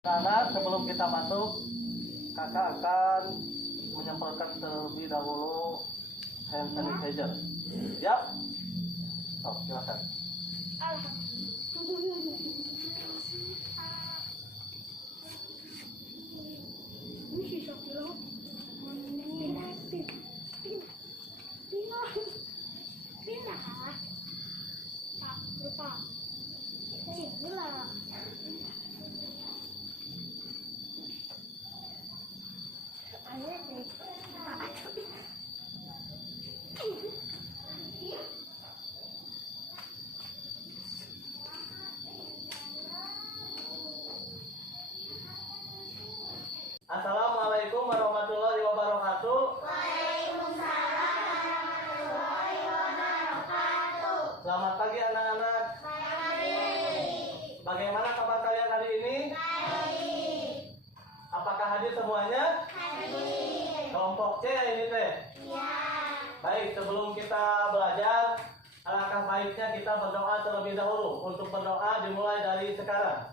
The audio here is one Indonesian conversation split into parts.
Anak, sebelum kita masuk, kakak akan menyemprotkan terlebih dahulu hand sanitizer. Siap? Oh, silakan. Assalamualaikum warahmatullahi wabarakatuh. Waalaikumsalam warahmatullahi wabarakatuh. Selamat pagi anak-anak. Bagaimana kabar kalian hari ini? Baik. Apakah hadir semuanya? Hadir. Kelompok C ini teh. Ya. Baik, sebelum kita belajar, alangkah baiknya kita berdoa terlebih dahulu. Untuk berdoa dimulai dari sekarang.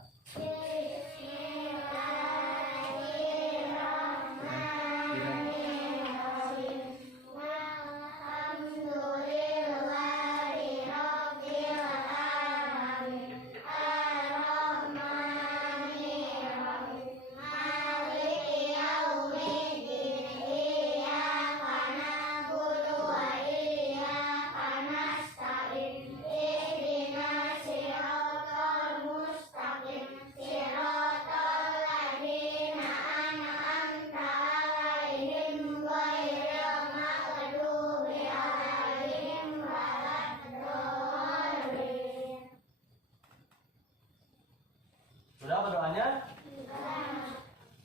Sudah berdoanya?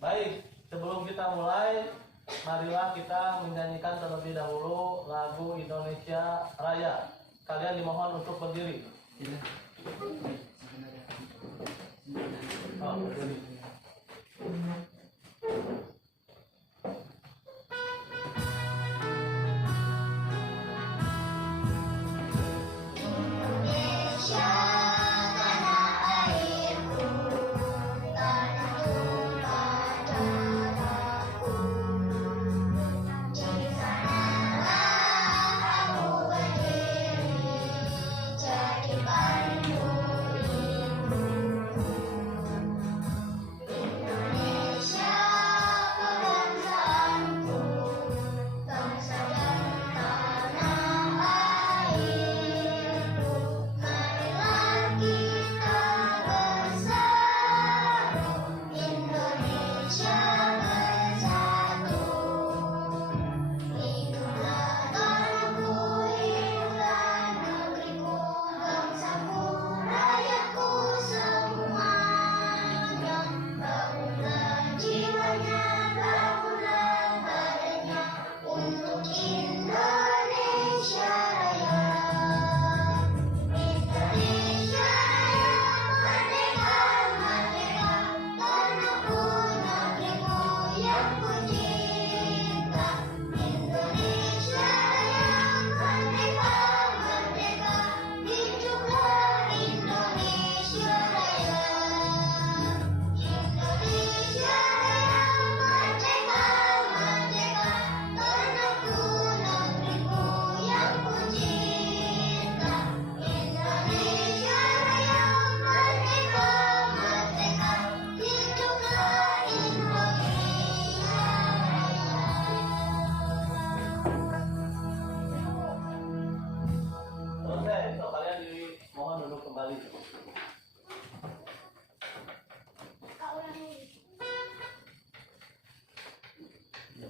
Baik, sebelum kita mulai, marilah kita menyanyikan terlebih dahulu lagu Indonesia Raya. Kalian dimohon untuk berdiri. Oh, berdiri.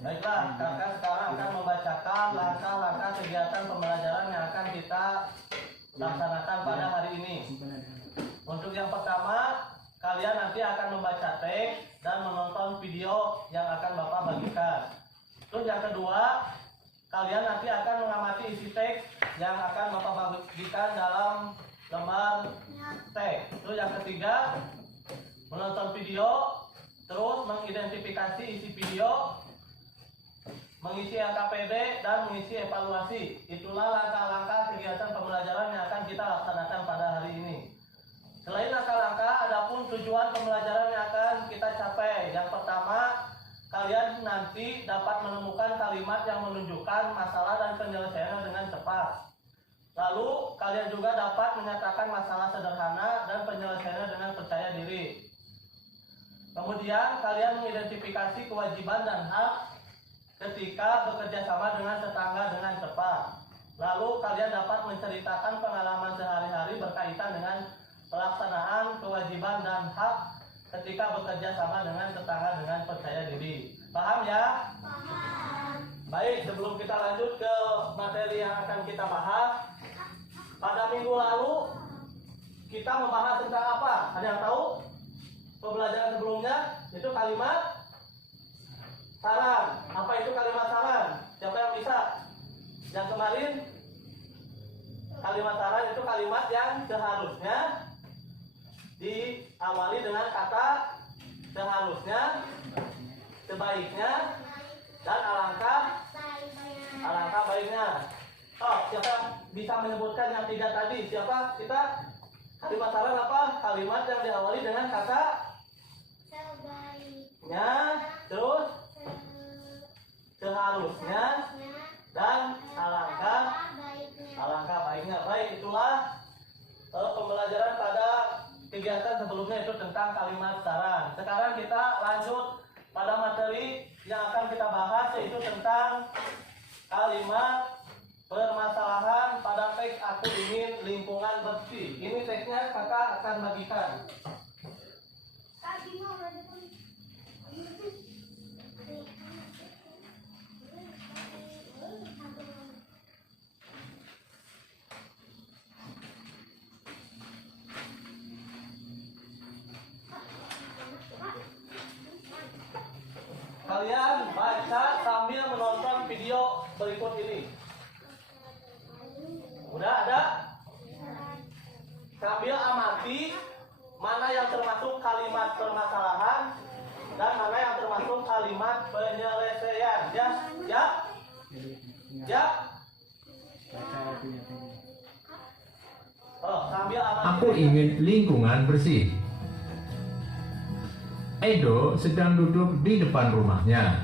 Baiklah, kakak sekarang akan membacakan langkah-langkah kegiatan pembelajaran yang akan kita laksanakan pada hari ini. Untuk yang pertama, kalian nanti akan membaca teks dan menonton video yang akan Bapak bagikan. Terus yang kedua, kalian nanti akan mengamati isi teks yang akan Bapak bagikan dalam lembar teks. Terus yang ketiga, menonton video, terus mengidentifikasi isi video, mengisi LKPD dan mengisi evaluasi. Itulah langkah-langkah kegiatan pembelajaran yang akan kita laksanakan pada hari ini. Selain langkah-langkah, adapun tujuan pembelajaran yang akan kita Yang pertama, kalian nanti dapat menemukan kalimat yang menunjukkan masalah dan penyelesaiannya dengan cepat. Lalu, kalian juga dapat menyatakan masalah sederhana dan penyelesaiannya dengan percaya diri. Kemudian, kalian mengidentifikasi kewajiban dan hak ketika bekerja sama dengan tetangga dengan cepat. Lalu, kalian dapat menceritakan pengalaman sehari-hari berkaitan dengan pelaksanaan kewajiban dan hak ketika bekerja sama dengan tetangga dengan percaya diri. Paham ya? Paham. Baik, sebelum kita lanjut ke materi yang akan kita bahas, pada minggu lalu kita membahas tentang apa? Ada yang tahu? Pembelajaran sebelumnya itu kalimat saran. Apa itu kalimat saran? Siapa yang bisa? Yang kemarin kalimat saran itu kalimat yang seharusnya diawali dengan kata seharusnya, sebaiknya, dan alangkah baiknya. Oh, siapa yang bisa menyebutkan yang tiga tadi? Siapa? Kita kalimat saran apa? Kalimat yang diawali dengan kata nya, terus seharusnya, dan alangkah baiknya. Baik, itulah pembelajaran pada kegiatan sebelumnya itu tentang kalimat saran. Sekarang kita lanjut pada materi yang akan kita bahas, yaitu tentang kalimat permasalahan pada teks aku ingin lingkungan bersih. Ini teksnya kakak akan bagikan. Kalian baca sambil menonton video berikut ini. Udah ada? Sambil amati mana yang termasuk kalimat permasalahan dan mana yang termasuk kalimat penyelesaian. Ya, ya, ya. Oh, sambil amati. Aku ingin lingkungan bersih. Edo sedang duduk di depan rumahnya.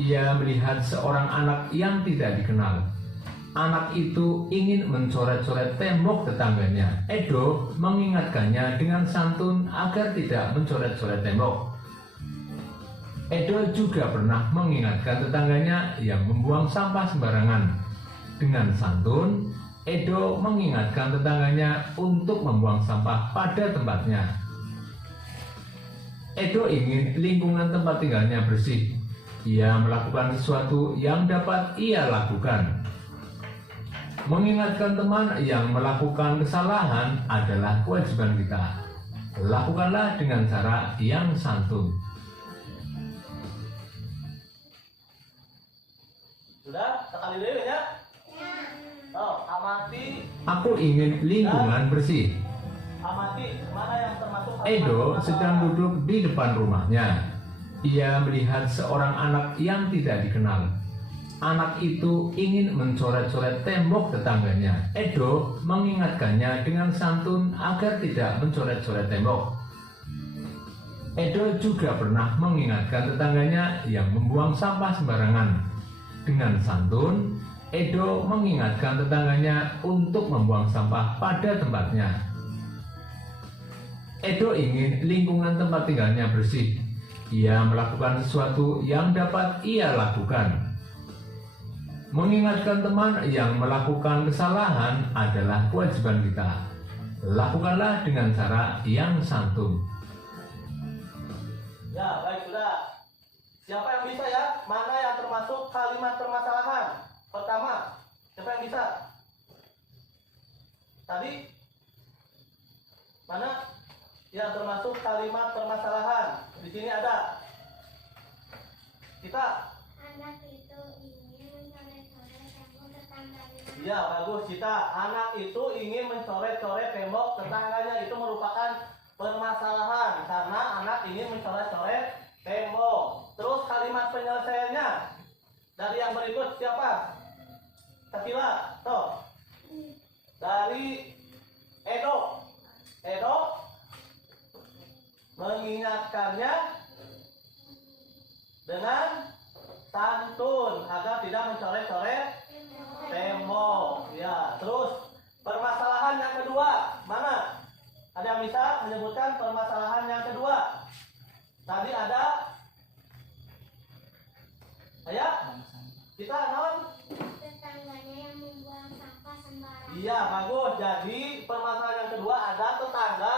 Ia melihat seorang anak yang tidak dikenal. Anak itu ingin mencoret-coret tembok tetangganya. Edo mengingatkannya dengan santun agar tidak mencoret-coret tembok. Edo juga pernah mengingatkan tetangganya yang membuang sampah sembarangan. Dengan santun, Edo mengingatkan tetangganya untuk membuang sampah pada tempatnya. Edo ingin lingkungan tempat tinggalnya bersih. Ia melakukan sesuatu yang dapat ia lakukan. Mengingatkan teman yang melakukan kesalahan adalah kewajiban kita. Lakukanlah dengan cara yang santun. Sudah? Sekali dulu ya? Oh, amati. Aku ingin lingkungan bersih. Amati mana yang termasuk Edo sedang duduk di depan rumahnya. Ia melihat seorang anak yang tidak dikenal. Anak itu ingin mencoret-coret tembok tetangganya. Edo mengingatkannya dengan santun agar tidak mencoret-coret tembok. Edo juga pernah mengingatkan tetangganya yang membuang sampah sembarangan. Dengan santun, Edo mengingatkan tetangganya untuk membuang sampah pada tempatnya. Edo ingin lingkungan tempat tinggalnya bersih. Ia melakukan sesuatu yang dapat ia lakukan. Mengingatkan teman yang melakukan kesalahan adalah kewajiban kita. Lakukanlah dengan cara yang santun. Ya, baik, sudah. Siapa yang bisa ya? Mana yang termasuk kalimat permasalahan? Pertama, siapa yang bisa? Tadi? Mana yang termasuk kalimat permasalahan? Di sini ada. Kita. Anak itu ingin mencoret-coret tembok tetangganya. Ya, bagus kita. Anak itu ingin mencoret-coret tembok tetangganya. Itu merupakan permasalahan karena anak ingin mencoret-coret tembok. Terus kalimat penyelesaiannya dari yang berikut siapa? Sakila, toh. Dari Edo. Edo mengingatkannya dengan santun agar tidak mencoret-coret tembok. Ya, terus permasalahan yang kedua mana? Ada yang bisa menyebutkan permasalahan yang kedua? Tadi ada, ya, kita non. Tetangganya yang membuang sampah sembarangan. Iya, bagus. Jadi permasalahan yang kedua ada tetangga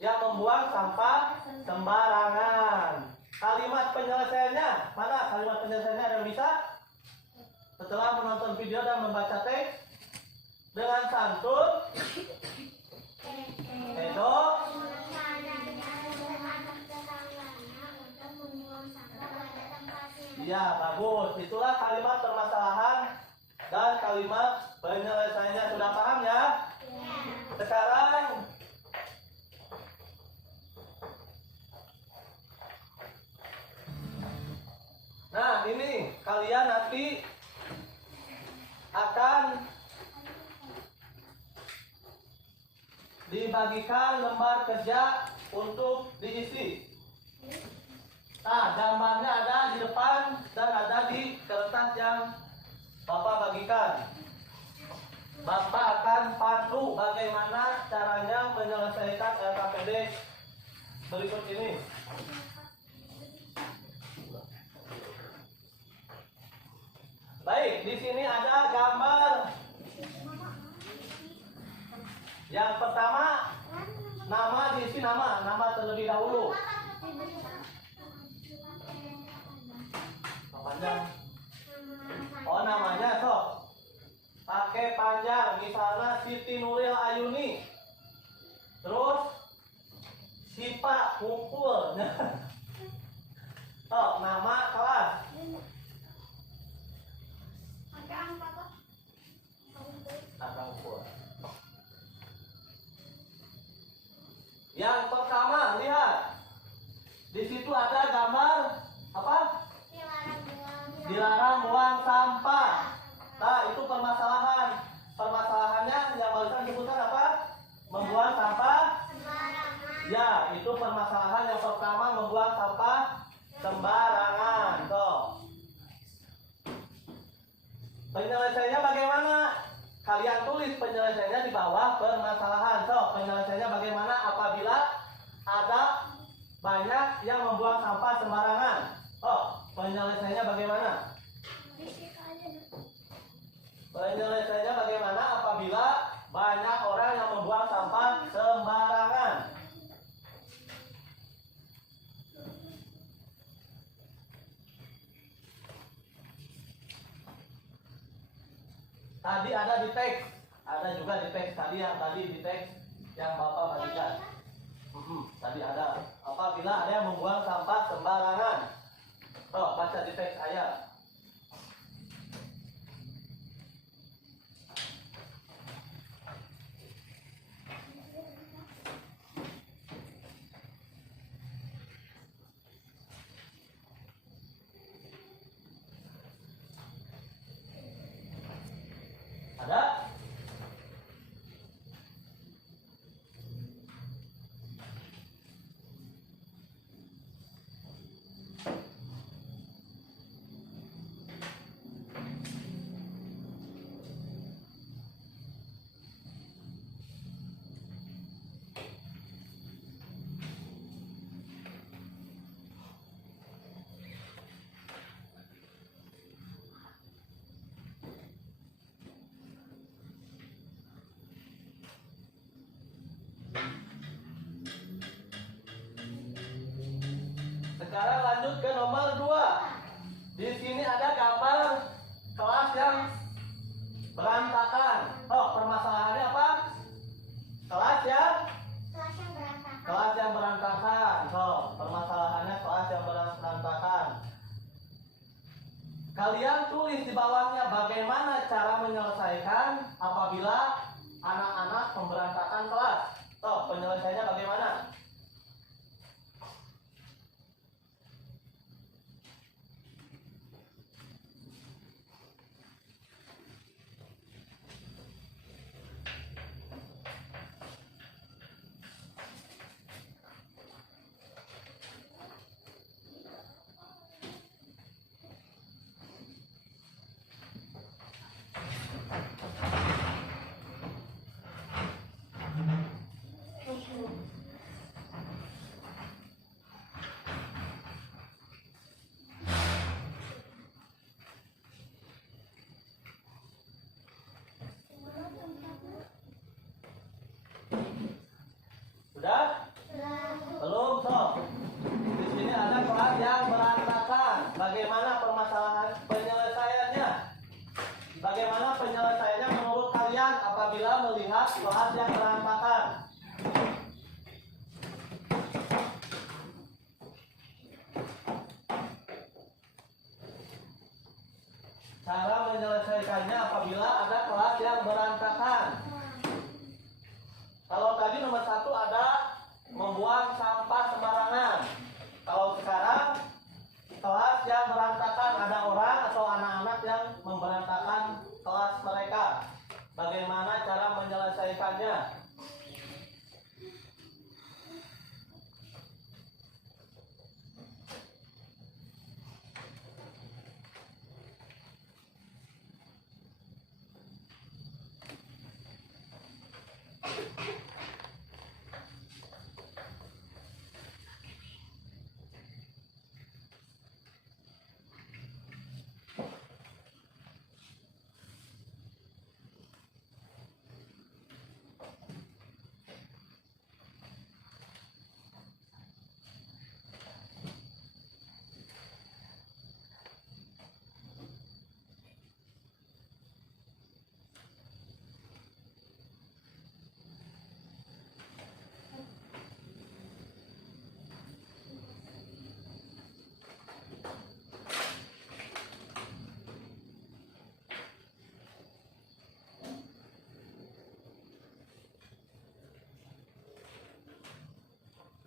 yang membuang sampah sembarangan. Kalimat penyelesaiannya mana? Kalimat penyelesaiannya ada yang bisa? Setelah menonton video dan membaca teks dengan santun, Edo, iya bagus. Itulah kalimat permasalahan dan kalimat penyelesaiannya. Sudah paham ya? Sekarang nah ini kalian nanti akan dibagikan lembar kerja untuk diisi. Nah, gambarnya ada di depan dan ada di kertas yang Bapak bagikan. Bapak akan pandu bagaimana caranya menyelesaikan LKPD berikut ini. Baik, di sini ada gambar. Yang pertama, nama diisi nama terlebih dahulu. Panjang. Oh, namanya sok. Pakai panjang, misalnya Siti Nuril Ayuni. Terus Sipa Kumpul. Oh, nama kelas. Angka Kumpul. Yang pertama, lihat. Di situ ada gambar apa? Dilarang buang sampah. Nah, itu permasalahan. Permasalahannya yang barusan disebutkan apa? Membuang sampah. Ya, itu permasalahan yang pertama, membuang sampah sembarangan. Tuh. Penyelesaiannya bagaimana? Kalian tulis penyelesaiannya di bawah permasalahan. So, penyelesaiannya bagaimana apabila ada banyak yang membuang sampah sembarangan? Oh, penyelesaiannya bagaimana? Penyelesaiannya bagaimana apabila banyak orang yang membuang sampah sembarangan? Tadi ada di teks, ada juga di teks tadi di teks yang Bapak bagikan. Tadi ada apabila ada yang membuang sampah sembarangan. Oh, baca di teks ayat. Ada? Sekarang lanjut ke nomor 2. Di sini ada gambar kelas yang berantakan. Oh, permasalahannya apa? Kelas yang berantakan. Oh, permasalahannya kelas yang berantakan. Kalian tulis di bawahnya bagaimana cara menyelesaikan apabila anak-anak pemberantakan kelas. Oh, penyelesaiannya bagaimana? bagaimana permasalahan penyelesaiannya? Bagaimana penyelesaiannya menurut kalian apabila melihat kelas yang berantakan? Cara menyelesaikannya apabila ada kelas yang berantakan. Kalau tadi nomor 1 ada membuang sampah sembarangan. Kalau sekarang kelas yang berantakan, ada orang atau anak-anak yang memberantakan kelas mereka. Bagaimana cara menyelesaikannya?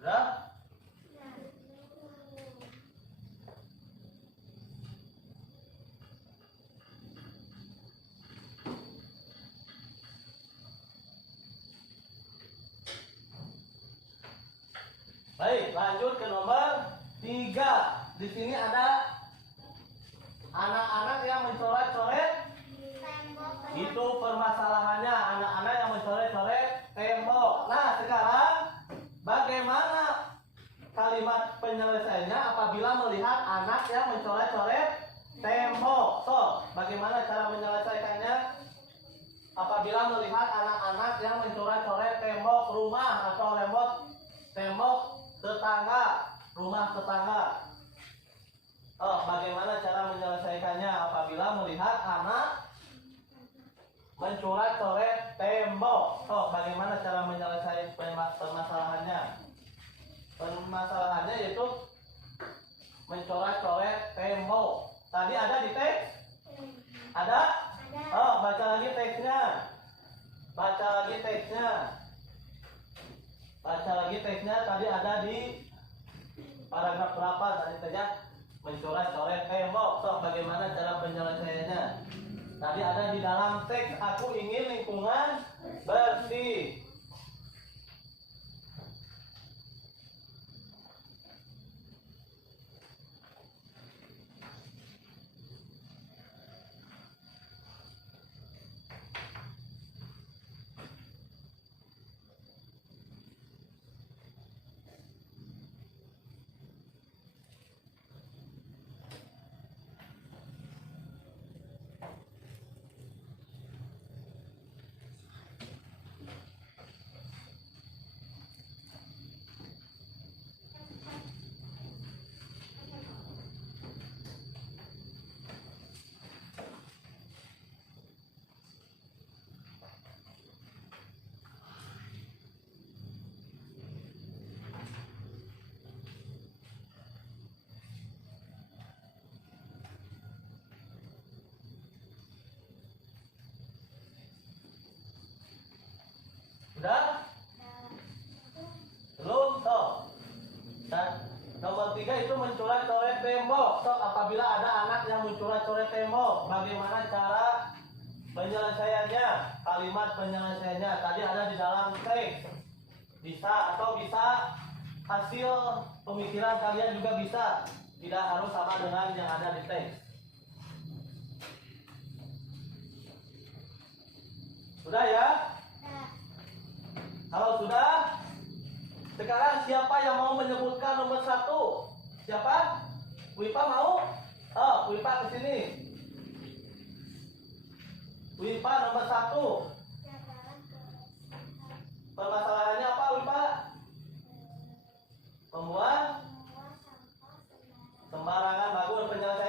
Sudah? Baik, lanjut ke nomor 3. Di sini ada anak-anak yang mencoret-coret. Itu permasalahannya, anak-anak yang mencoret-coret tembok. Nah, sekarang bagaimana kalimat penyelesaiannya apabila melihat anak yang mencoret-coret tembok? So, bagaimana cara menyelesaikannya apabila melihat anak-anak yang mencoret-coret tembok rumah atau tembok tetangga, rumah tetangga? Oh, bagaimana cara menyelesaikannya apabila melihat anak mencoret-coret tembok? Oh, bagaimana cara menyelesaikan permasalahannya? Permasalahannya yaitu mencoret-coret tembok. Tadi ada di teks? Ada? Oh, baca lagi teksnya. Baca lagi teksnya. Baca lagi teksnya. Tadi ada di paragraf berapa tadi saja? Mencoret-coret tembok. So, bagaimana cara penyelesaiannya? Tadi ada di dalam teks, aku ingin lingkungan bersih. Sudah? Belum? Toh. Dan nomor 3 itu mencoret-coret tembok. Toh, apabila ada anak yang mencoret-coret tembok, bagaimana cara penyelesaiannya? Kalimat penyelesaiannya tadi ada di dalam teks. Bisa atau bisa hasil pemikiran kalian juga bisa. Tidak harus sama dengan yang ada di teks. Sudah ya? Kalau sudah, sekarang siapa yang mau menyebutkan nomor 1? Siapa? Wipa mau? Oh, Wipa ke sini. Wipa nomor 1. Permasalahannya apa, Wipa? Membuang sembarangan. Bagus, penjelasan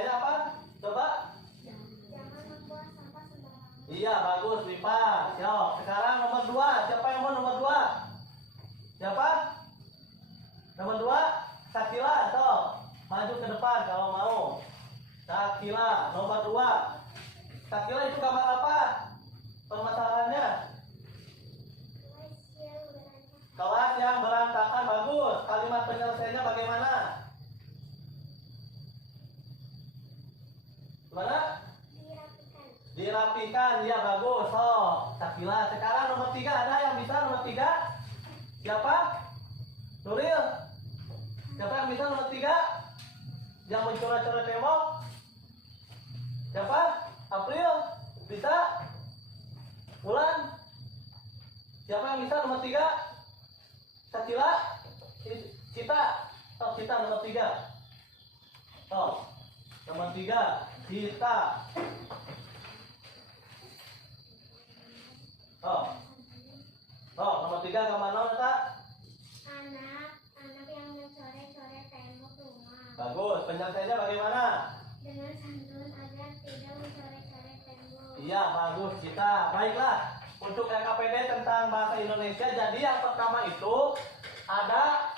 Iya, bagus, lipat. Yo, sekarang nomor 2. Siapa yang mau nomor 2? Siapa? Nomor 2, Sakila. So, maju ke depan kalau mau. Sakila, nomor 2. Sakila itu gambar apa? Permasalahannya? Kelas yang berantakan, bagus. Kalimat penyelesaiannya bagaimana? Gimana? Dirapikan, ya bagus. Oh, Sakila. Sekarang nomor 3, ada yang bisa nomor 3? Siapa? Nuril. Siapa yang bisa nomor 3? Yang mencoret-coret tembok? Siapa? April. Bisa? Bulan. Siapa yang bisa nomor 3? Sakila. Cita. Oh, Cita nomor 3. Oh, nomor 3. Cita. Oh, nomor 3 gambar non, tak? Anak yang mencoret-coret tembok rumah. Bagus. Penyelesaiannya bagaimana? Dengan santun agar tidak mencoret-coret tembok. Iya, bagus Cita. Baiklah. Untuk LKPD tentang bahasa Indonesia, jadi yang pertama itu ada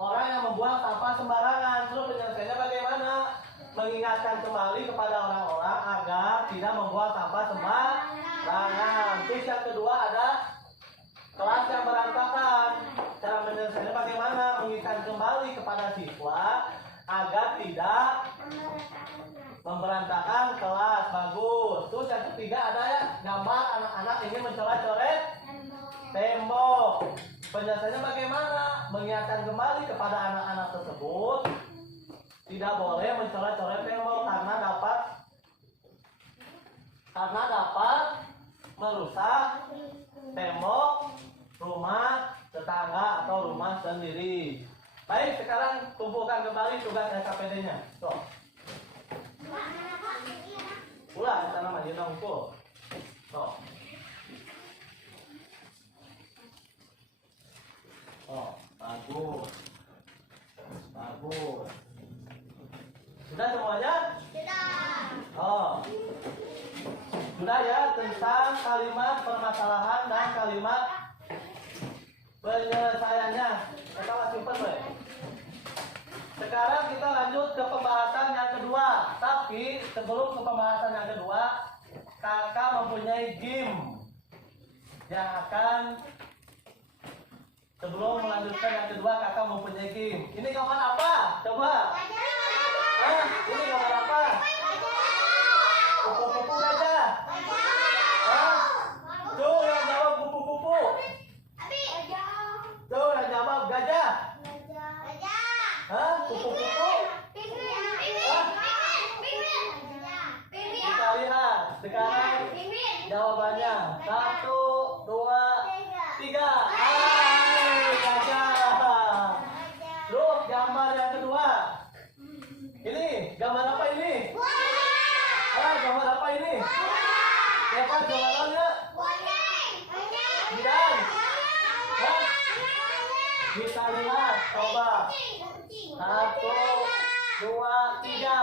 orang yang membuang sampah sembarangan. Terus penyelesaiannya bagaimana? Mengingatkan kembali kepada orang-orang agar tidak membuang sampah sembarangan. Terus yang kedua ada kelas yang berantakan. Cara menyelesaikannya bagaimana? Mengingatkan kembali kepada siswa agar tidak memberantakan kelas. Bagus. Terus yang ketiga ada ya gambar anak-anak ini mencoret-coret tembok. Penyelesaiannya bagaimana? Mengingatkan kembali kepada anak-anak tersebut tidak boleh mencoret-coret tembok karena dapat merusak tembok rumah tetangga atau rumah sendiri. Baik, sekarang kumpulkan kembali tugas SKPD-nya. So. Ulang, kita nama dia ngumpul. So. Oh, bagus. Bagus. Sudah semuanya? Sudah. Oh. Sudah ya tentang kalimat permasalahan dan kalimat penyelesaiannya. Kita masih simpan, Boy. Sekarang kita lanjut ke pembahasan yang kedua. Tapi sebelum ke pembahasan yang kedua, kakak mempunyai game yang akan sebelum melanjutkan yang kedua, kakak mempunyai game. Ini gambar apa? Coba. Ini gambar apa? Kupu-kupu gajah. Tuh yang jawab kupu-kupu. Tuh yang jawab gajah. Kupu-kupu. Kita lihat sekarang jawabannya. 1, 2, 3. Gajah. Terus gambar yang kedua. Ini gambar apa ini? Gambar apa ini? Siapa jawabannya? Bidan. Kita lihat, coba. 1, 2, 3.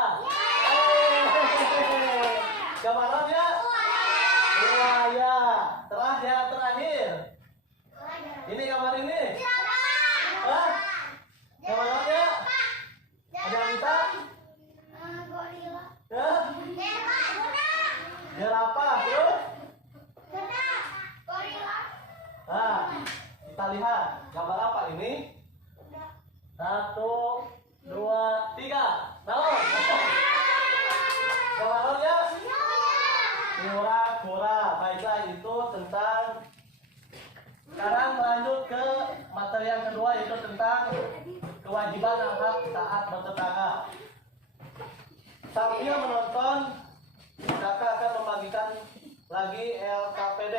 Gambarnya? Buaya. Telah yang terakhir. Ini gambar ini. Gambarnya? Ada yang bisa? Jerapah, terus? Kita lihat gambar apa ini? 1, 2, 3. Tahu? Gambarnya? Kura-kura. Baiklah, itu tentang. Sekarang lanjut ke materi yang kedua, yaitu tentang kewajiban dan hak saat bertetangga. Sambil menonton, kakak akan membagikan lagi LKPD.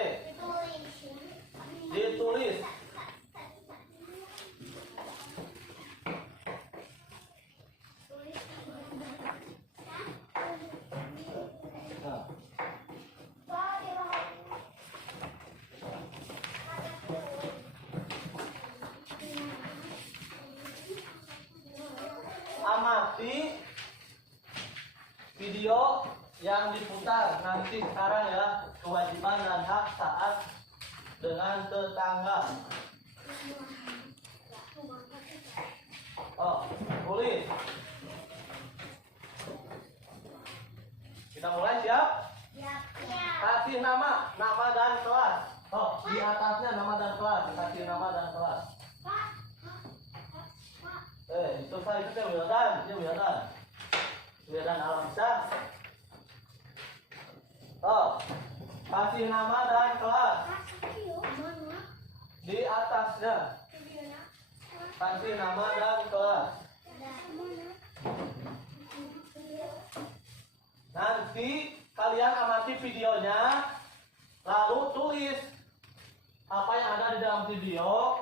Ditulis. Amati video yang diputar nanti sekarang ya, kewajiban dan hak saat dengan tetangga. Oh, tulis. Kita mulai, siap? Kasih nama dan kelas. Oh, di atasnya nama dan kelas, dikasih nama dan kelas. Itu saya itu Wildan Alamsyah. Oh, kasih nama dan kelas. Di atasnya kasih nama dan kelas. Nanti kalian amati videonya, lalu tulis apa yang ada di dalam video.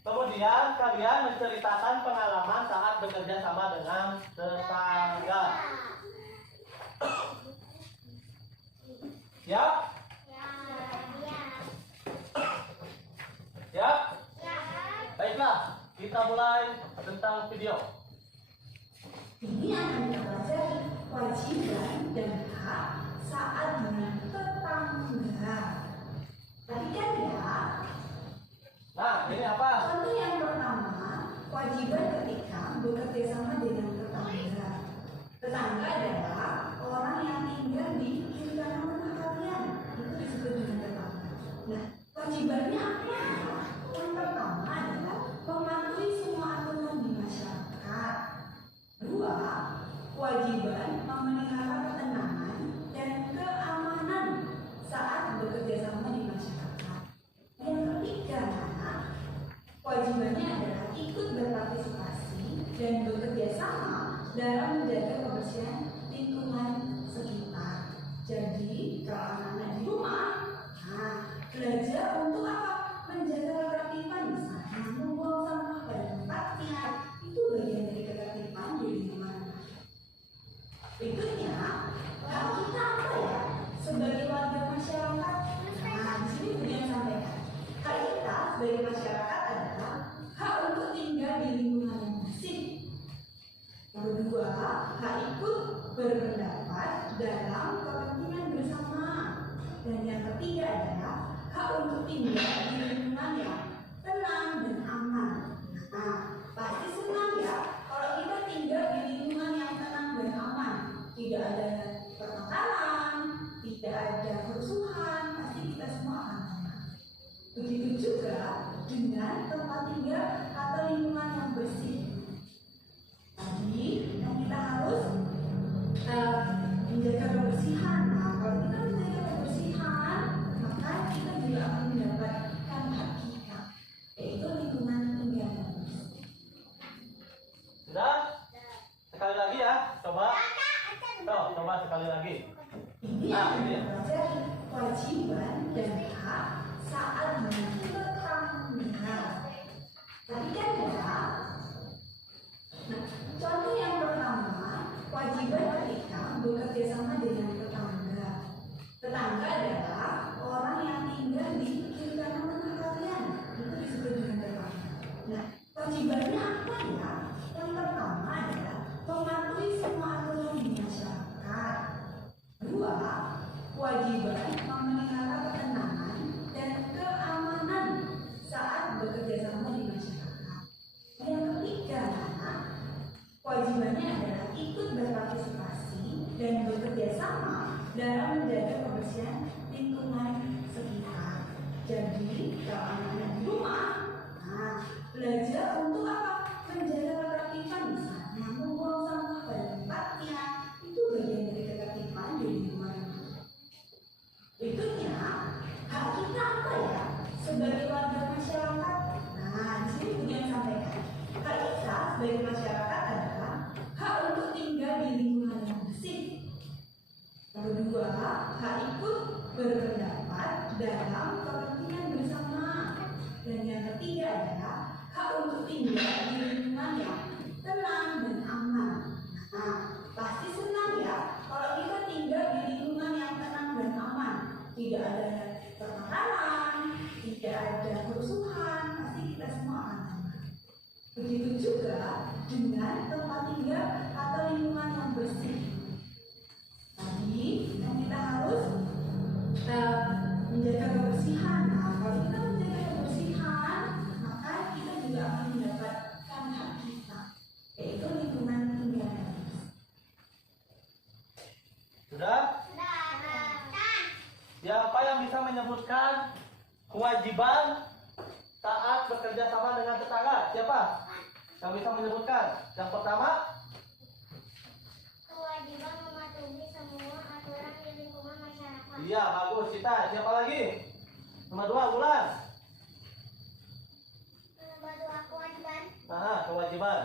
Kemudian kalian menceritakan pengalaman saat bekerja sama dengan tetangga. Siap? Siap? Baiklah, kita mulai tentang video. Ini akan kita pelajari kewajiban dan hak saat dengan tetangga. Perhatikan ya. Nah, ini apa? Contoh yang pertama, kewajiban ketika bekerja sama dengan tetangga. Tetangga adalah orang yang tinggal di kiri kanan rumah kalian. Itu disebut dengan tetangga. Nah, kewajibannya apa? Yang pertama adalah mematuhi semua aturan di masyarakat. Kedua, kewajiban memelihara ketenangan dan keamanan saat bekerja sama di masyarakat. Yang ketiga, kewajibannya adalah ikut berpartisipasi dan bekerja sama dalam menjaga kebersihan lingkungan sekitar. Jadi, kalau anak-anak di rumah, belajar untuk apa? Menjaga ketertiban, misalnya membuang sampah pada tempatnya. Itu bagian dari ketertiban di lingkungan. Berikutnya, hak kita apa ya? Sebagai warga masyarakat. Di sini kemudian sampaikan. Hak kita sebagai masyarakat adalah hak untuk tinggal di lingkungan yang bersih. Yang kedua, hak ikut berpendapat dalam kepentingan bersama. Dan yang ketiga adalah hak untuk tinggal di lingkungan yang tenang dan aman. Nah, pasti senang ya kalau kita tinggal di lingkungan yang tenang dan aman. Tidak ada pertengkaran, tidak ada kerusuhan, pasti kita semua akan aman. Begitu juga dengan tempat tinggal atau lingkungan yang bersih. Tadi yang kita harus menjaga kebersihan. Nah, kalau kita menjaga kebersihan, maka kita juga akan mendapatkan hak kita, yaitu lingkungan tinggal yang bersih. Sudah? Sekali lagi ya, coba. Coba sekali lagi. Ini akan belajar kewajiban dan hak saat dengan tetangga. Perhatikan ya. Nah, contoh yang pertama, kewajiban ketika bekerja sama dengan tetangga. Tetangga adalah orang yang tinggal di kiri kanan rumah kalian. Itu disebut dengan tetangga. Nah, kewajibannya apa ya? Yang pertama adalah mematuhi semua aturan di masyarakat. Kedua, kewajiban memelihara ketenangan dan keamanan saat bekerja sama di masyarakat. Yang ketiga, kewajibannya adalah ikut berpartisipasi dan bekerja sama dalam menjaga kebersihan lingkungan sekitar. Jadi, kalau anak-anak di rumah, belajar untuk apa? Menjaga ketertiban, misalnya membuang sampah pada tempatnya. Itu bagian dari ketertiban di lingkungan. Berikutnya, hak kita apa ya? Sebagai warga masyarakat. Nah, di sini kemudian sampaikan. Hak kita sebagai masyarakat adalah hak untuk tinggal di lingkungan yang bersih. Yang kedua, hak ikut berpendapat dalam kepentingan bersama. Dan yang ketiga adalah hak untuk tinggal di lingkungan yang tenang dan aman. Nah, pasti senang ya kalau kita tinggal di lingkungan yang tenang dan aman. Tidak ada pertengkaran, tidak ada kerusuhan, pasti kita semua akan aman. Begitu juga dengan tempat tinggal atau lingkungan yang bersih. Tadi kewajiban taat bekerja sama dengan tetangga. Siapa yang bisa menyebutkan? Yang pertama, Kewajiban mematuhi semua aturan di lingkungan masyarakat. iya bagus kita. Siapa lagi? Nomor 2, Bulan. Nomor 2, kewajiban. Nah, kewajiban.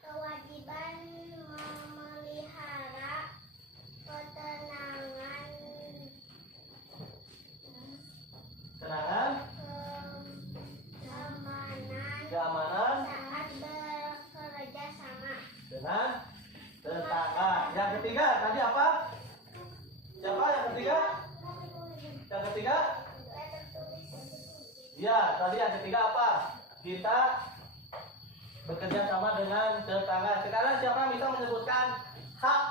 Kewajiban memelihara ketenangan, Kenangan, keamanan keamanan saat bekerja sama. dengan tetangga. Yang ketiga tadi apa? Siapa yang ketiga? Yang ketiga? Ya, tadi yang ketiga apa? Kita bekerja sama dengan tetangga. Sekarang siapa yang bisa menyebutkan hak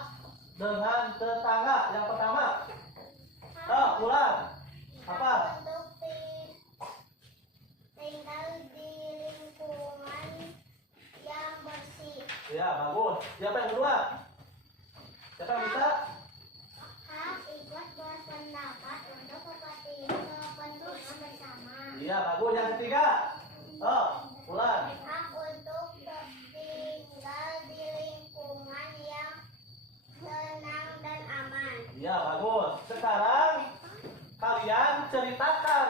dengan tetangga? Yang pertama, Bulan. Apa? Untuk tinggal di lingkungan yang bersih. Ya, bagus. Siapa yang kedua? Siapa yang bisa? Hak ikut berpendapat untuk kepentingan bersama. Iya, bagus. Yang ketiga, Bulan. Hak untuk tinggal di lingkungan yang tenang dan aman. Iya, bagus. Sekarang kalian ceritakan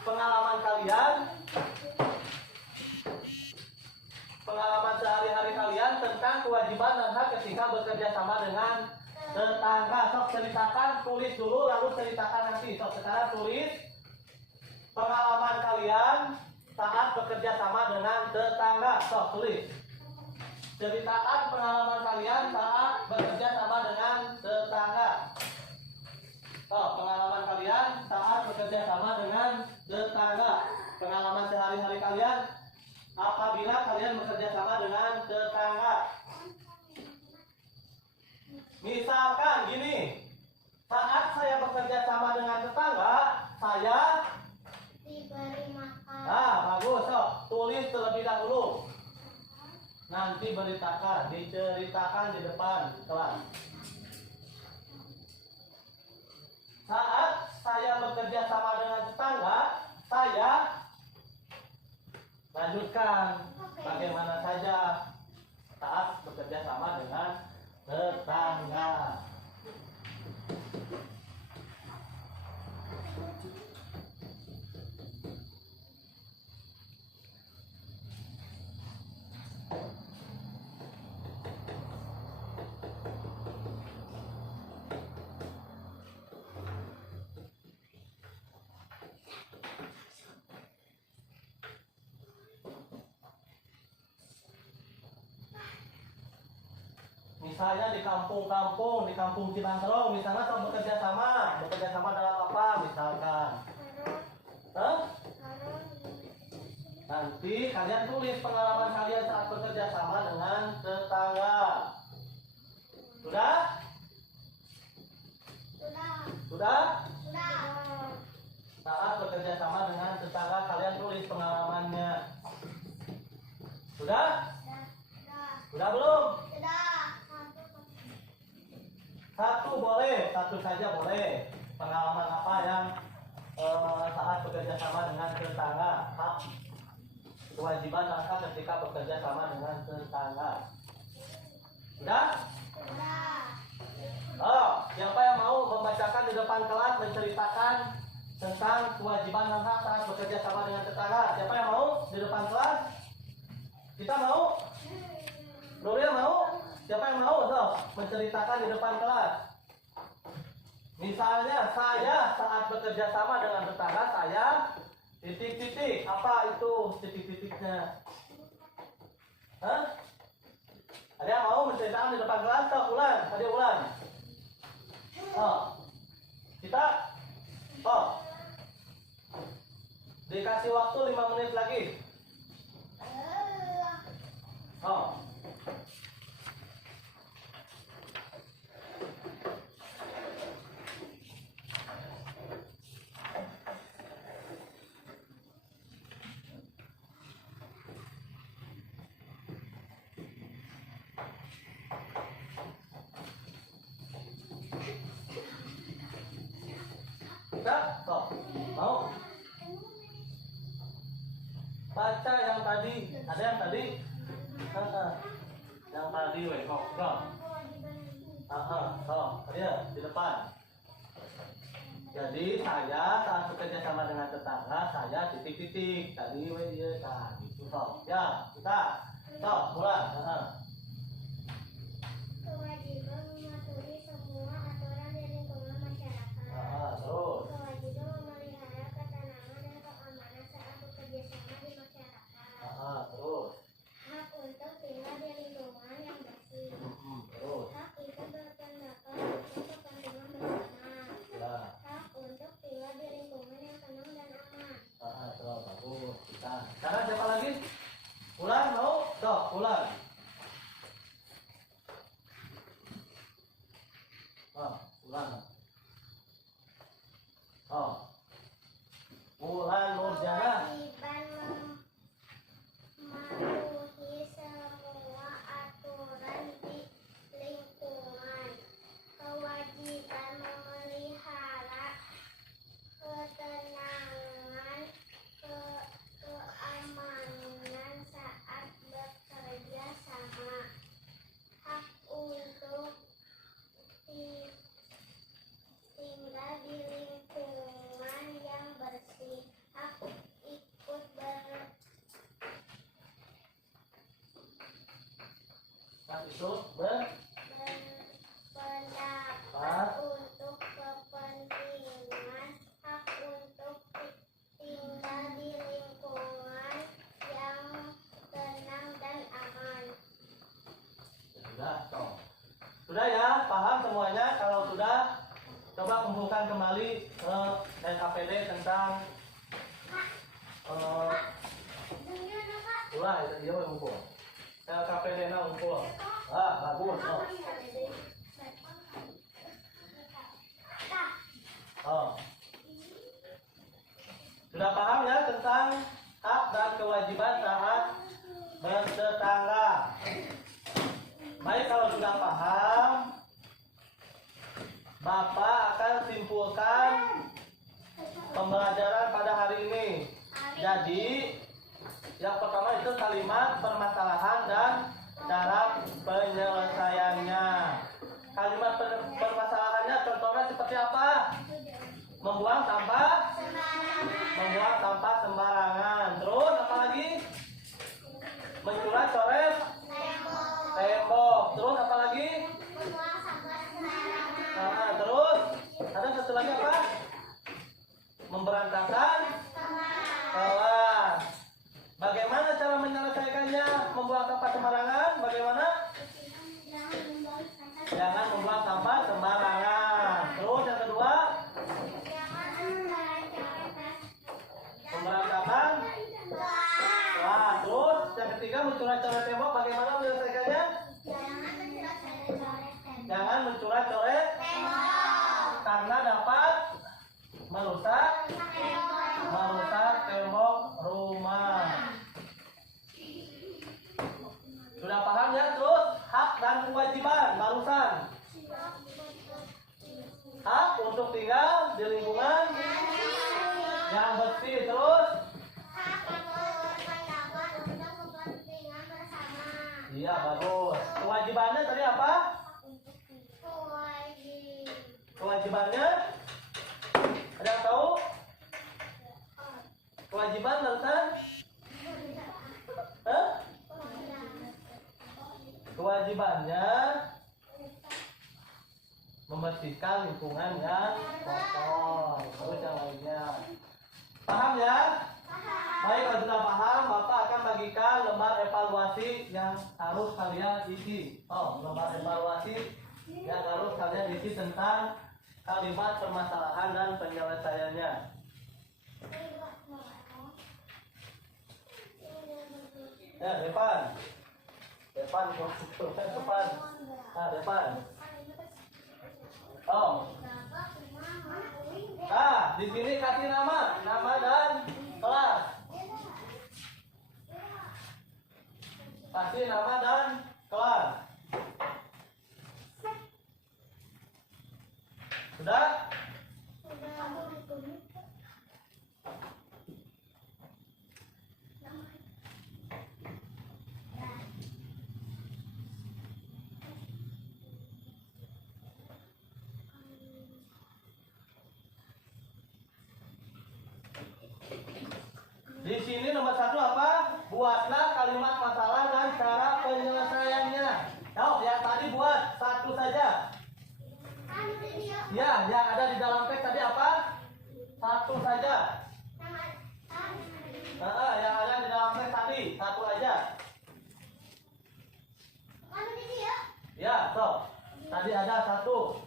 pengalaman kalian, pengalaman sehari-hari kalian tentang kewajiban dan hak ketika bekerja sama dengan tetangga. Sok ceritakan, tulis dulu lalu ceritakan nanti. Sok sekarang tulis pengalaman kalian saat bekerja sama dengan tetangga. Sok tulis. Ceritakan pengalaman kalian saat bekerja sama dengan tetangga. Pengalaman kalian saat bekerja sama dengan tetangga. Pengalaman sehari-hari kalian apabila kalian bekerja sama dengan tetangga. Misalkan gini, saat saya bekerja sama dengan tetangga, saya Diberi makan. bagus, tulis terlebih dahulu. Nanti diceritakan di depan kelas. Saat saya bekerja sama dengan tetangga, saya lanjutkan bagaimana saja saat bekerja sama dengan tetangga. Misalnya di kampung-kampung, di kampung Cibangkerong, misalnya kalau bekerja sama dalam apa misalkan? Nanti kalian tulis pengalaman kalian saat bekerja sama dengan tetangga. Sudah? Sudah? Saat bekerja sama dengan tetangga kalian tulis pengalamannya. Sudah? Sudah belum? Satu boleh, satu saja boleh. Pengalaman apa yang saat bekerja sama dengan tetangga, hak kewajiban langkah ketika bekerja sama dengan tetangga. Sudah? Siapa yang mau membacakan di depan kelas menceritakan tentang kewajiban dan hak saat bekerja sama dengan tetangga? Siapa yang mau di depan kelas? Kita mau? Nuril mau? Siapa yang mau menceritakan di depan kelas? Misalnya saya saat bekerja sama dengan tetangga saya titik-titik. Apa itu titik-titiknya? Ada yang mau menceritakan di depan kelas? Ulan, tadi Ulan. Kita dikasih waktu 5 menit lagi. Bisa? Mau? Baca yang tadi. Ada yang tadi? Yang tadi, weh, ngobrol. Dia di depan. Jadi saya saat bekerja sama dengan tetangga, saya titik-titik. Tadi, weh, dia kan. Gitu, ya, kita. Mulai. Kewajiban mematuhi semua aturan di lingkungan masyarakat. Terus. Kewajiban memelihara ketenangan dan keamanan saat bekerja sama di masyarakat. Terus. Hak untuk tinggal di lingkungan yang bersih. Terus. Hak itu berpendapat untuk kepentingan bersama. Ya. Hak untuk tinggal di lingkungan yang tenang dan aman. Terus, bagus. Kita. Sekarang siapa lagi? Ulang, mau? Ulang. Ulang. Ulang Nurjana. Kewajiban mematuhi semua aturan di lingkungan. Kewajiban memelihara ketenangan, keamanan saat bekerja sama. Hak untuk tinggal di lingkungan yang bersih. Hak ikut berpendapat untuk kepentingan. Hak untuk tinggal di lingkungan yang tenang dan aman. Sudah ya, paham semuanya? Kalau sudah, coba kumpulkan kembali NKPD tentang ulah itu dia ngumpul. LKPD na ngumpul. Bagus. Sudah paham ya tentang hak dan kewajiban saat bertetangga? Baik, kalau sudah paham, Bapak akan simpulkan pembelajaran pada hari ini. Jadi, yang pertama itu kalimat permasalahan dan cara penyelesaiannya. Kalimat permasalahannya contohnya seperti apa? Membuang sampah sembarangan. Terus apa lagi? Mencoret-coret tembok. Terus apa lagi? Terus ada satu lagi apa? Memberantakan kelas. Bagaimana cara menyelesaikannya? Membuang sampah sembarangan? Bagaimana? Jangan membuang sampah sembarangan. Terus yang kedua? Memberantakan kelas. Terus yang ketiga, mencoret-coret tembok. Bagaimana menyelesaikannya? Jangan mencoret-coret karena dapat merusak tembok rumah. Sudah paham ya? Terus hak dan kewajiban barusan. Hak untuk tinggal di lingkungan yang bersih. Terus iya, bagus. Kewajibannya tadi apa? Kewajibannya ada yang tahu? Kewajiban tentang kewajibannya membersihkan lingkungan yang kotor. Terus yang lainnya paham ya? Baik, kalau sudah paham, Bapak akan bagikan lembar evaluasi yang harus kalian isi. Lembar evaluasi yang harus kalian isi tentang kalimat permasalahan dan penyelesaiannya. Ya, depan. Depan. Depan. Di sini kasih nama dan kelas. Kasih nama dan kelas. Sudah? sini nomor 1 apa? Buatlah kalimat masalah dan cara penyelesaiannya. Oh, yang tadi buat satu saja. Ya, yang ada di dalam teks tadi apa? Satu saja. Yang ada di dalam teks tadi satu aja. Ya, so tadi ada satu.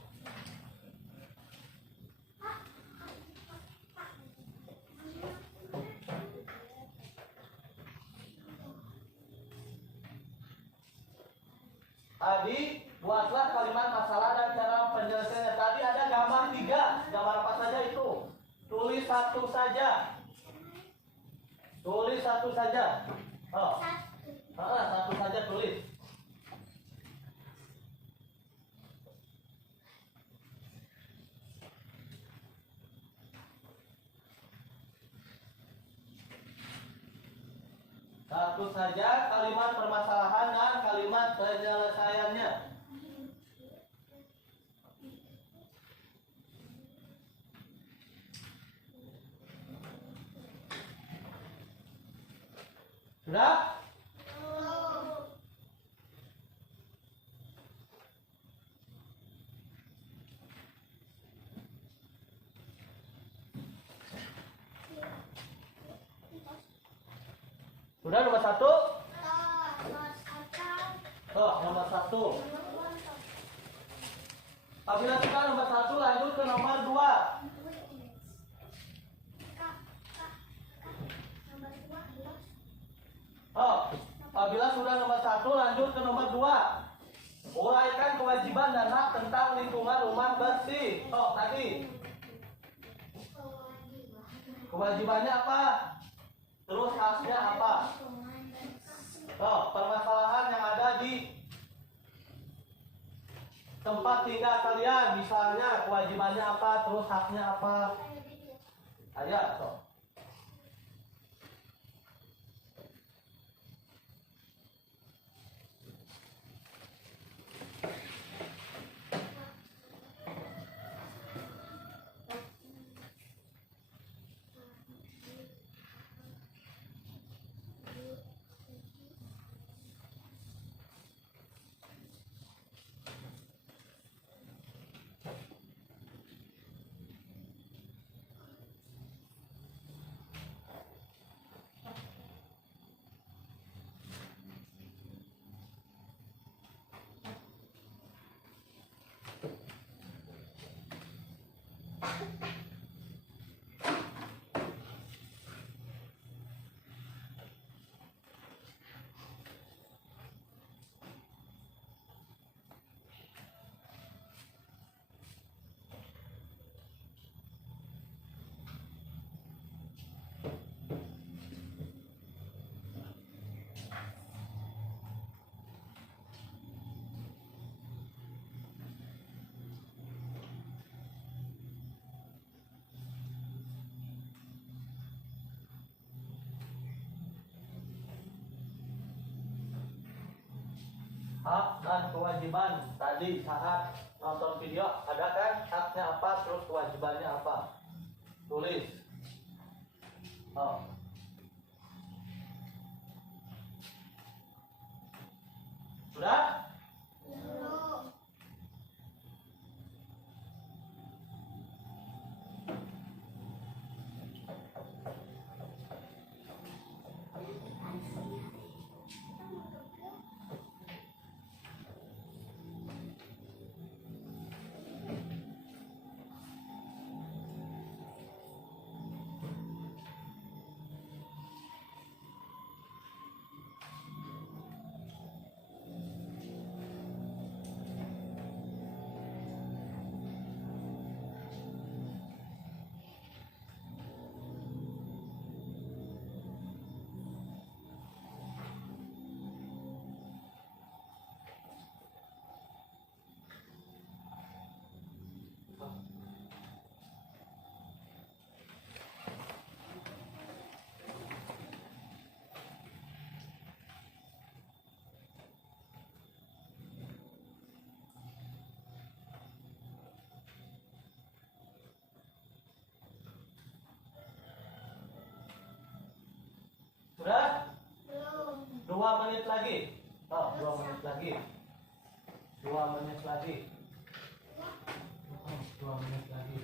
Tadi buatlah kalimat masalah dan cara penyelesaiannya. Tadi ada gambar 3. Gambar apa saja itu? Tulis satu saja. Tulis satu saja. Oh. Satu saja tulis. Satu saja kalimat permasalahan dan kalimat penyelesaiannya. Sudah? Sudah nomor 1? Nomor 1. Apabila sudah nomor 1 lanjut ke nomor 2. Apabila sudah nomor 1 lanjut ke nomor 2. Uraikan kewajiban dan hak tentang lingkungan rumah bersih. Tadi kewajibannya apa? Terus haknya apa? Permasalahan yang ada di tempat tinggal kalian, misalnya kewajibannya apa, terus haknya apa? Ayo, hak dan kewajiban tadi saat nonton video ada kan haknya apa terus kewajibannya apa, tulis. Sudah? lagi. Oh, 2 menit lagi. 2 menit lagi. 2 menit lagi.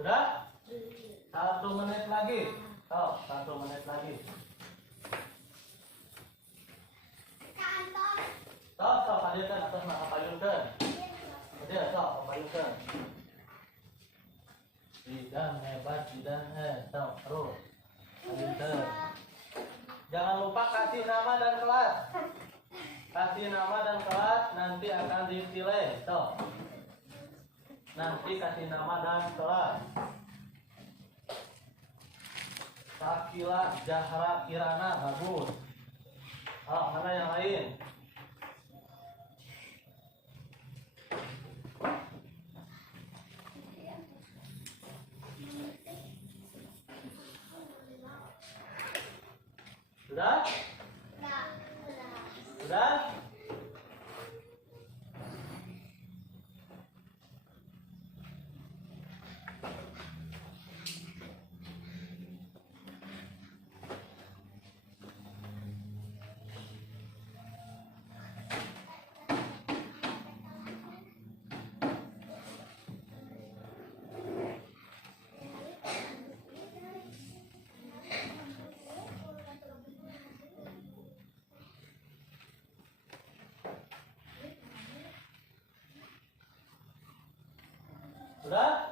Sudah? 1 menit lagi. Oh, 1 menit lagi. Sok, payungkan atas nama payungkan. Udah, sok, payungkan. Bidang hebat, bidang sok, terus. Payungkan. Jangan lupa kasih nama dan kelas. Kasih nama dan kelas, nanti akan dipilih. Sok. Nanti kasih nama dan kelas. Sakila Jahra Kirana, bagus. Oh, mana yang lain? Sudah? Sudah? Sudah?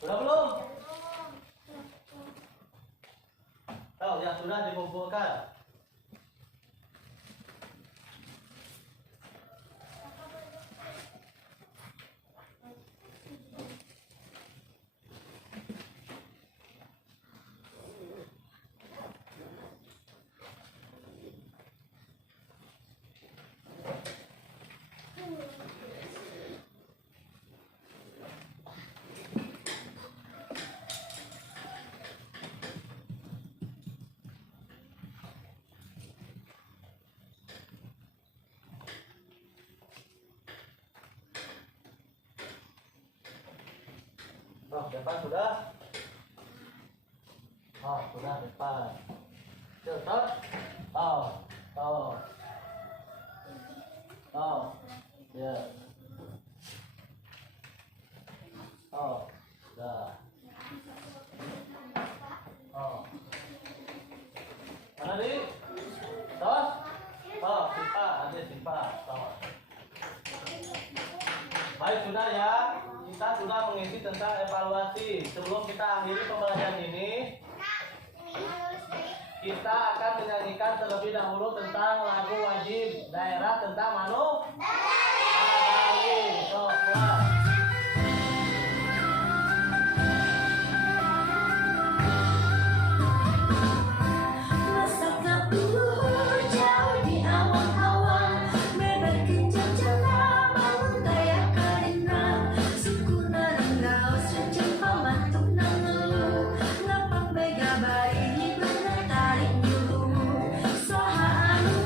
Sudah belum? Tahu yang sudah dikumpulkan. Oh, depan sudah? Oh, sudah depan. Cepat. Oh, oh. Oh, ya. Oh, sudah. Oh. Mana nih? Tos? Oh, simpan, ada simpan. Oh. Baik, sudah ya. Kita sudah mengisi tentang evaluasi. Sebelum kita akhiri pembelajaran ini, kita akan menyanyikan terlebih dahulu tentang lagu wajib daerah tentang manusia.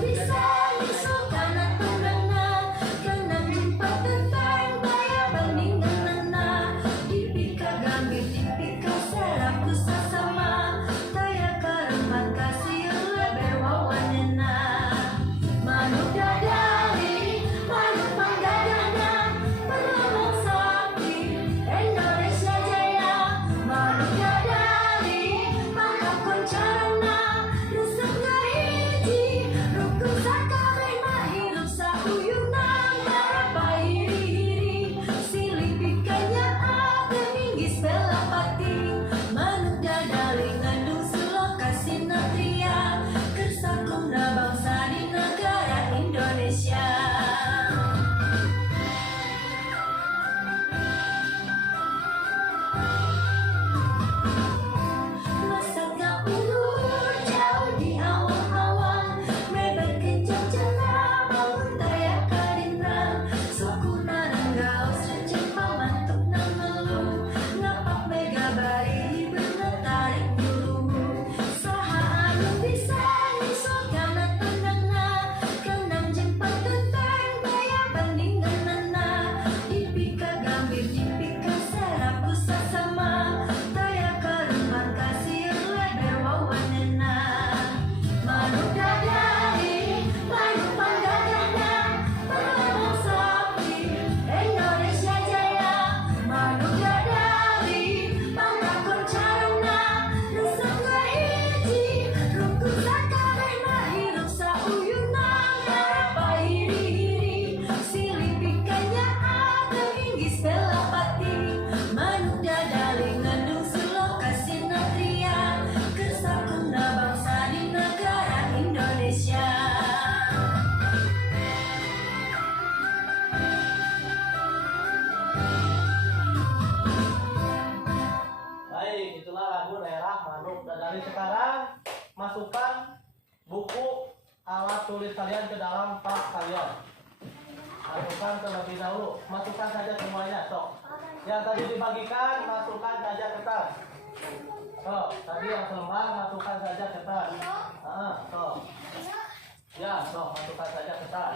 Bisa, bisa, karena tunangan, karena jumpa tentang bayar. Dan dari sekarang masukkan buku alat tulis kalian ke dalam tas kalian. Masukkan terlebih dahulu. Masukkan saja semuanya, sok. Yang tadi dibagikan, masukkan saja ke tas. Oh, tadi yang selembar masukkan saja ke tas. Sok. Ya, sok, masukkan saja ke tas.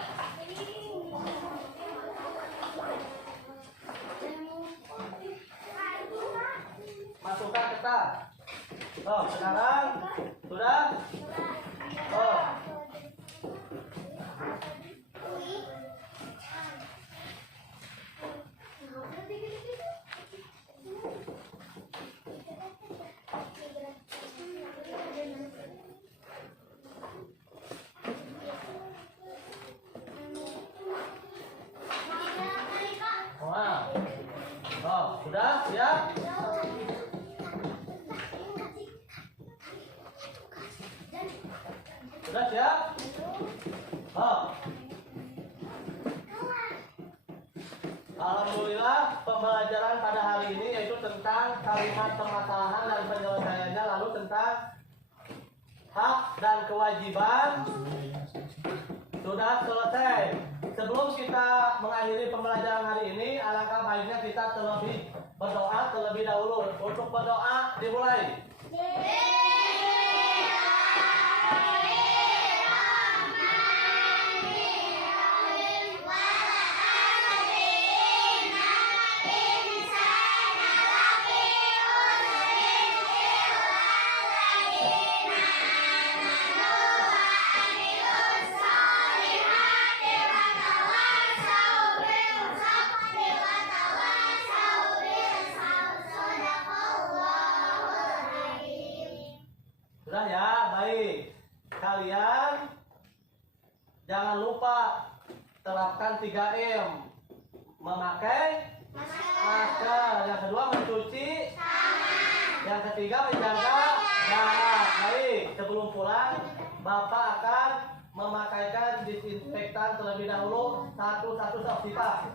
Masukkan ke tas. Oh, sekarang sudah. Oh, wow. Oh, sudah siap? Sudah siap? Oh. Alhamdulillah pembelajaran pada hari ini yaitu tentang kalimat permasalahan dan penyelesaiannya, lalu tentang hak dan kewajiban sudah selesai. Sebelum kita mengakhiri pembelajaran hari ini, alangkah baiknya kita berdoa terlebih dahulu. Untuk berdoa dimulai. Sudah ya, baik. Kalian jangan lupa terapkan 3M. Memakai masker. Yang kedua mencuci. Yang ketiga menjaga jarak. Baik, sebelum pulang Bapak akan memakaikan disinfektan terlebih dahulu satu-satu sifat.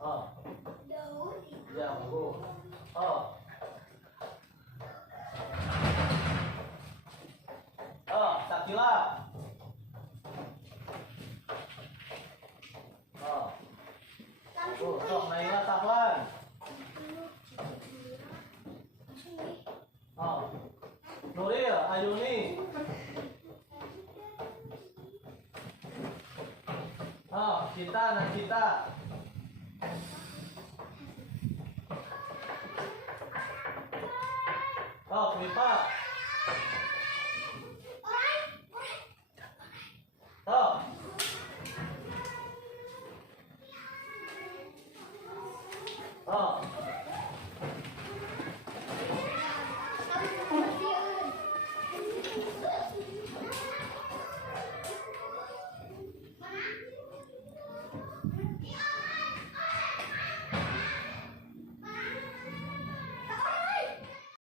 Oh. Ya, Bu. Oh. Oh, Sakila. Oh. Sok Naila Sahlan. Oh. Nuril Ayuni. Oh, kita Nakita. Oh, Kripa.